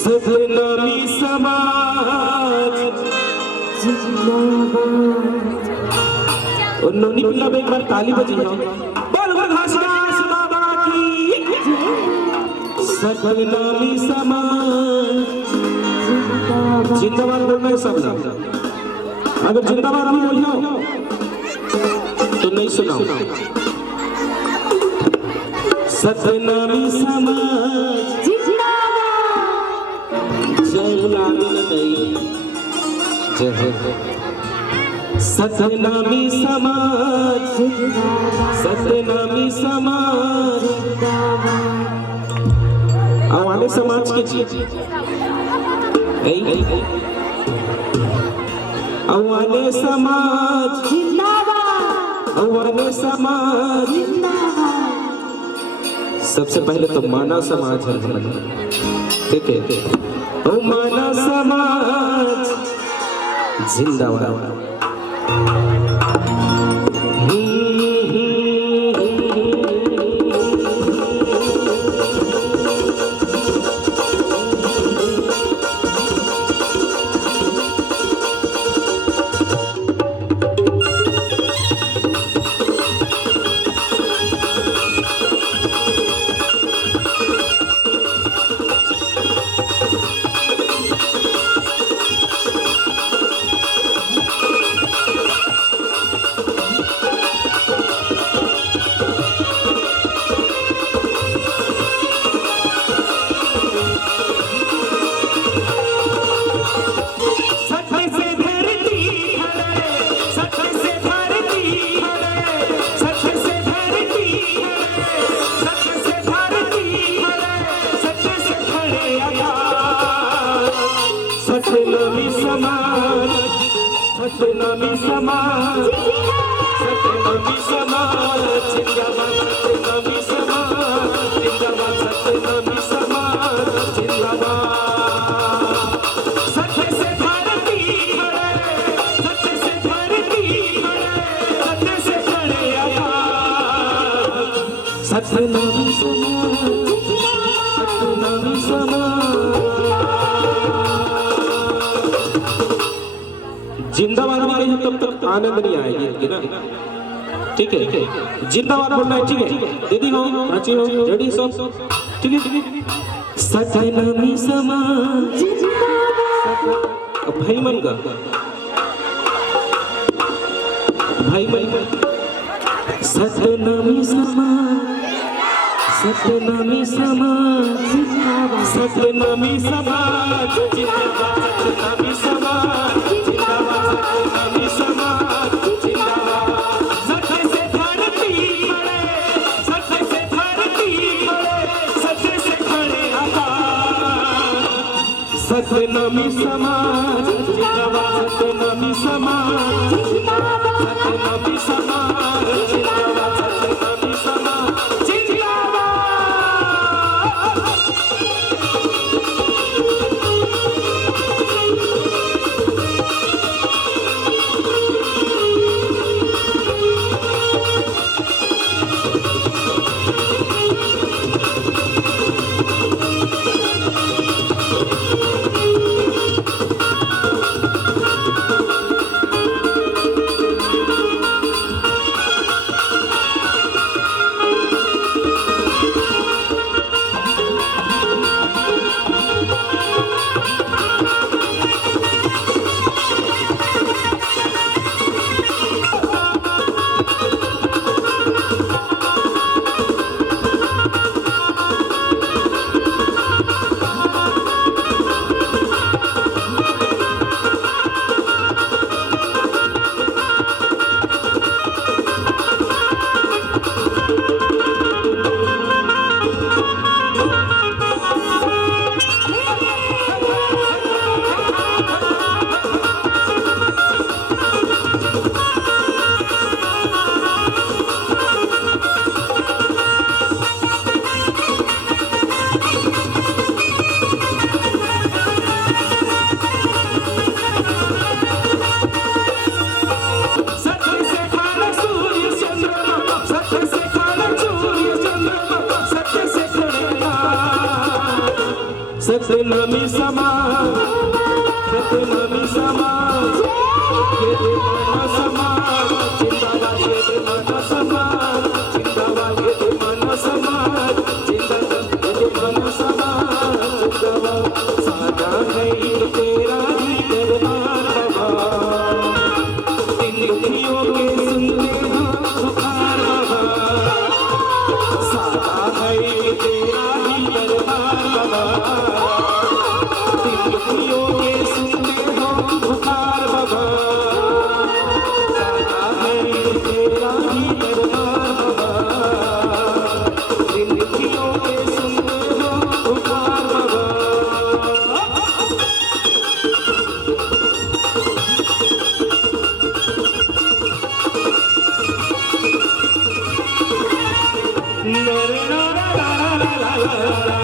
सतनामी समाज और नोनी पिल्ला में एक बार ताली बजी जाओ। बोल बोल घास बाबा की सतनामी समाज जिंदाबाद बोलना है सब लोग। अगर जिंदाबाद नहीं बोलियो तो नहीं सुनाओ। सतनामी समाज जय सतनामी समाज सतनामी समाज आवाने समाज के जी आवाने समाज आवाने समाज सबसे पहले तो माना समाज है। ठीक है ओ माना समाज जिंदाबाद। सतनामी समाज सतनामी समाज सतनामी समाज जिंदाबाद सतनामी समाज जिंदाबाद सतनामी समाज जिंदाबाद। सत्य से भारती खड़े सत्य से भारती खड़े सत्य से खड़े आजाद। सतनामी समाज सतनामी समाज जिंदाबाद नहीं कहीं तब तक आनंद नहीं आएगी ना। ठीक है जिंदाबाद बोलना है। ठीक है दीदी हो अच्छी हो रेडी सब ठीक है। सतनामी समाज भाई मन का भाई मन सतनामी समाज सतनामी समाज सतनामी समाज जिंदाबाद सतनामी समाज सतनामी समाज जिंदाबाद। सत्य से भारती खड़े सत्य से भारती खड़े सत्य से खड़े आजाद। सतनामी समाज जिंदाबाद सतनामी समाज सतनामी समाज जिंदाबाद सतनामी समाज जिंदाबाद। सत्यनामी समाज सत्यनामी समाज येते मन समाज जिंदाबाद येते मन समाज जिंदाबाद येते मन समाज जिंदाबाद येते मन समाज जिंदाबाद सादा नहीं तेरा ही दरबार बाबा दिन दुखियों के सुनते हो पुकार बाबा सादा नहीं तेरा ही दरबार बाबा दिन दुखियों के सुनते हो पुकार बाबा सादा नहीं तेरा ही दरबार बाबा दिन दुखियों के सुनते हो पुकार बाबा la la la la la la la